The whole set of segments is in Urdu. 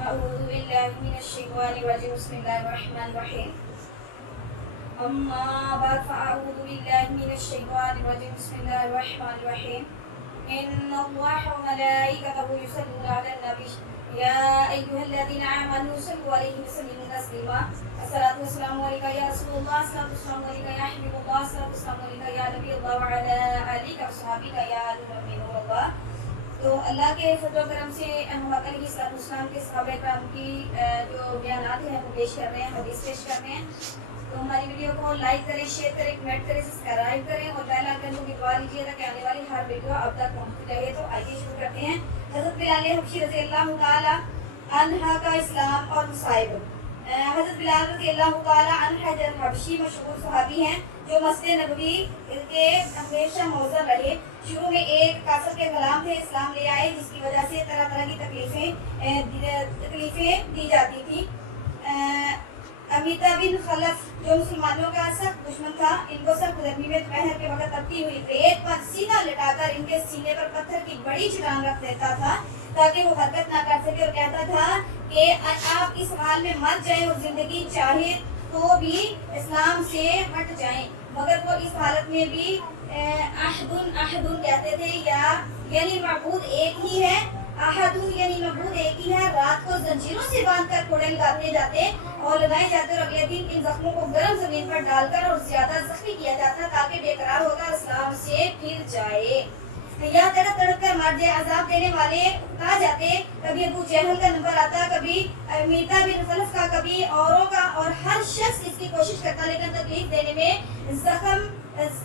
أعوذ بالله من الشيطان الرجيم بسم الله الرحمن الرحيم أما بعد فأعوذ بالله من الشيطان الرجيم بسم الله الرحمن الرحيم إن الله وملائكته يصلون على النبي يا أيها الذين آمنوا صلوا عليه وسلموا تسليما الصلاة والسلام عليك يا رسول الله الصلاة والسلام عليك يا حبيب الله الصلاة والسلام عليك يا نبي الله وعلى آلك وصحبك يا نور الله. تو اللہ کے فضل و کرم سے ہم علیہ السلام کے صحابہ کرام کی جو بیانات ہیں وہ پیش کر رہے ہیں، حدیث پیش کر رہے ہیں. تو ہماری ویڈیو کو لائک کریں، شیئر کریں، کمنٹ کریں، سبسکرائب کریں اور بیل آئیکن کو بھی دبا لیجیے تاکہ آنے والی ہر ویڈیو اب تک پہنچتی رہے. تو آئیے شروع کرتے ہیں. حضرت بلال حبشی رضی اللہ تعالی عنہ کا اسلام اور مصائب. حضرت بلال رضی اللہ تعالی عنہ حبشی مشہور صحابی ہیں جو مسجد نبوی کے ہمیشہ موزن رہے. شروع میں ایک کافر کے غلام تھے، اسلام لے آئے جس کی وجہ سے طرح طرح کی تکلیفیں دی جاتی تھی. امیتا بن خلف جو مسلمانوں کا سخت دشمن تھا، ان کو سخت گرمی میں دوپہر کے وقت تپتی ہوئی ریت پر سیدھا لٹا کر ان کے سینے پر پتھر کی بڑی چٹان رکھ دیتا تھا تاکہ وہ حرکت نہ کر سکے، اور کہتا تھا کہ آپ اس حال میں مر جائیں اور زندگی چاہے تو بھی اسلام سے ہٹ جائیں. مگر وہ اس حالت میں بھی احدن کہتے تھے، یعنی معبود ایک ہی ہے. احدن یعنی معبود ایک ہی ہے. رات کو زنجیروں سے باندھ کر کوڑے لگائے جاتے اور اگلے دن ان زخموں کو گرم زمین پر ڈال کر اور زیادہ زخمی کیا جاتا تاکہ بے قرار ہو کر اسلام سے پھر جائے. یا تڑپ تڑپ کر مار جائے. عذاب دینے والے کہا جاتے، کبھی ابو جہل کا نمبر آتا، کبھی امیتا بن خلف کا، کبھی اوروں کا، اور ہر شخص اس کی کوشش کرتا لیکن تکلیف دینے میں زخم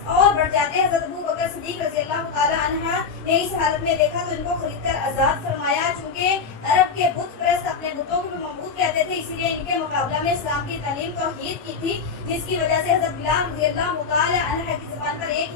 اور بڑھ جاتے. حضرت ابو بکر صدیق رضی اللہ تعالی عنہ نے اس حالت میں دیکھا تو ان کو خرید کر آزاد فرمایا. چونکہ عرب کے بت پرست اپنے بتوں کو بھی معبود کہتے تھے، اسی لیے ان کے مقابلہ میں اسلام کی تعلیم توحید کی تھی، جس کی وجہ سے حضرت بلال رضی اللہ تعالی عنہ کی زبان پر ایک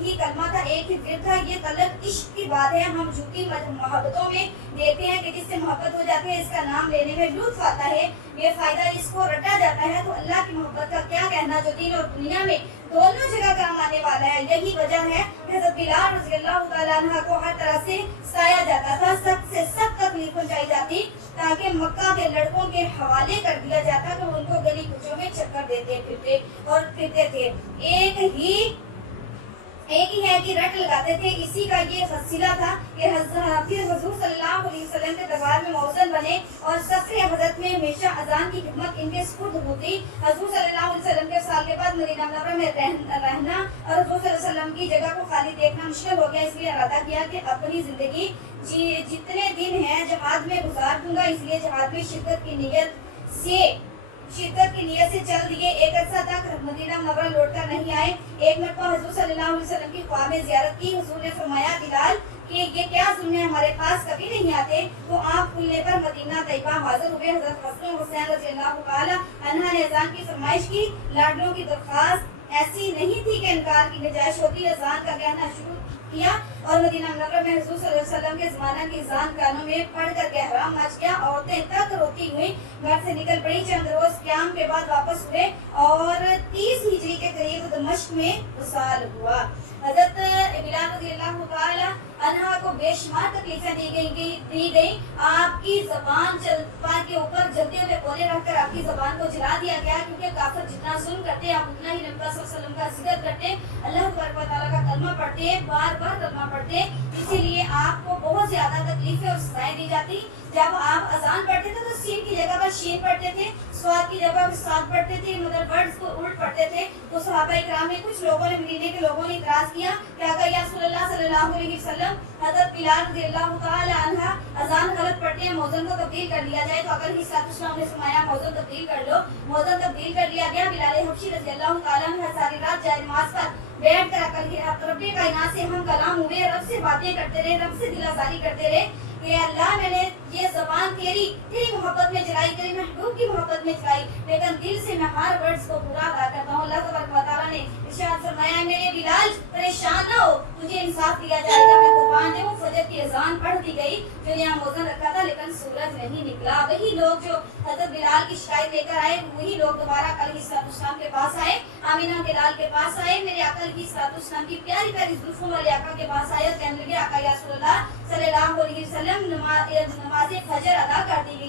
ہی کلمہ تھا، ایک ہی ورد تھا. یہ طلب عشق کی بات ہے. ہم جھوٹی محبتوں میں دیکھتے ہیں کہ جس سے محبت ہو جاتی ہے اس کا نام لینے میں لطف آتا ہے، یہ فائدہ اس کو رٹا جاتا ہے. تو اللہ کی محبت کا کیا کہنا جو دین اور دنیا میں دونوں جگہ کام آنے والا ہے. یہی وجہ ہے کہ حضرت بلال رضی اللہ تعالیٰ عنہ کو ہر طرح سے سایا جاتا تھا، سخت سے سخت تکلیف پہنچائی جاتی تاکہ مکہ کے لڑکوں کے حوالے کر دیا جاتا کہ ان کو گلی کوچوں میں چکر دیتے پھرتے تھے. ایک ہی ہے کہ رٹ لگاتے تھے. اسی کا یہ وسیلہ تھا کہ پھر حضور صلی اللہ علیہ وسلم کے دربار میں موزن بنے اور سفر حضرت میں ہمیشہ اذان کی خدمت ان کے سپرد ہوتی. حضور صلی اللہ علیہ وسلم کے سال کے بعد مدینہ منورہ میں رہنا اور حضور صلی اللہ علیہ وسلم کی جگہ کو خالی دیکھنا مشکل ہو گیا. اس لیے ارادہ کیا کہ اپنی زندگی جتنے دن ہیں جہاد میں گزار دوں گا. اس لیے جہاد میں شرکت کی نیت سے چل دیے. ایک عرصہ تک مدینہ منورہ لوٹ کر نہیں آئے. ایک مرتبہ حضور صلی اللہ علیہ وسلم کی خواہ میں زیارت کی. حضور نے فرمایا، بلال کہ یہ کیا ظلم ہے، ہمارے پاس کبھی نہیں آتے. تو آپ کھلنے پر مدینہ طیبہ حاضر ہوئے. حضرت حسن حسین رضی اللہ تعالی عنہ نے اذان کی فرمائش کی. لاڈلوں کی درخواست ایسی نہیں تھی کہ انکار کی گنجائش ہوتی. اذان کا کہنا شروع کیا اور مدینہ منورہ میں حضور صلی اللہ علیہ وسلم کے زمانہ کی اذان کانوں میں پڑھ کر گہرام مچ گیا. عورتیں تک روتی ہوئی گھر سے نکل پڑی. چند روز قیام کے بعد واپس ہوئے اور 30 ہجری کے قریب دمشق میں وصال ہوا. حضرت بلال رضی اللہ تعالی عنہ کو بے شمار تکلیفیں دی گئی. آپ کی زبان پار کے اوپر جلتے ہوئے کونے رکھ کر آپ کی زبان کو جلا دیا گیا، کیونکہ کافر جتنا ظلم کرتے آپ اتنا ہی نبی صلی اللہ علیہ وسلم کا ذکر کرتے، اللہ تبارک و تعالیٰ کا کلمہ پڑھتے، بار بار کلمہ پڑھتے. اسی لیے آپ کو بہت زیادہ تکلیفیں اور سزائیں دی جاتی. جب آپ اذان پڑھتے تھے تو سین کی جگہ پر شین پڑھتے تھے، سواد کی جگہ پر سواد پڑھتے تھے، مگر ورڈز کو الٹ پڑھتے تھے. تو صحابہ اکرام میں کچھ لوگوں نے، مدینے کے لوگوں نے اعتراض کیا کہ آقا یا رسول اللہ صلی اللہ علیہ وسلم، حضرت بلال رضی اللہ تعالی عنہ اذان غلط پڑھتے ہیں، موزن کو تبدیل کر لیا جائے. تو اگر السلام نے فرمایا موزن تبدیل کر لو. موزن تبدیل کر لیا گیا. بلال حبشی رضی اللہ تعالی عنہ ساری رات جائے نماز پر بیٹھ کر رب کائنات سے ہم کلام ہوئے، رب سے باتیں کرتے رہے، رب سے دل آزاری کرتے رہے کہ اللہ میں نے یہ زبان تیری محبت میں چلائی، تیری محبوب کی محبت میں چلائی، لیکن دل سے میں ہر ورڈز کو پورا ادا کرتا ہوں. اللہ تبارک و تعالیٰ نے ارشاد فرمایا، میرے بلال پریشان نہ ہو، تجھے انصاف دیا جائے گا. میں قربان ہے. وہ فجر کی اذان پڑھ دی گئی جو یہاں موزن رکھا تھا، لیکن سورج نہیں نکلا. وہی لوگ جو حضرت بلال کی شکایت لے کر آئے، وہی لوگ دوبارہ علیہ السلام کے پاس آئے، آمینہ بلال کے پاس آئے، میرے آقا علیہ السلام کی پیاری پیاری زلفوں والے آقا کے پاس آئے اور کہنے لگے، آقا یا رسول اللہ صلی اللہ علیہ وسلم، نماز فجر ادا کر دی گئی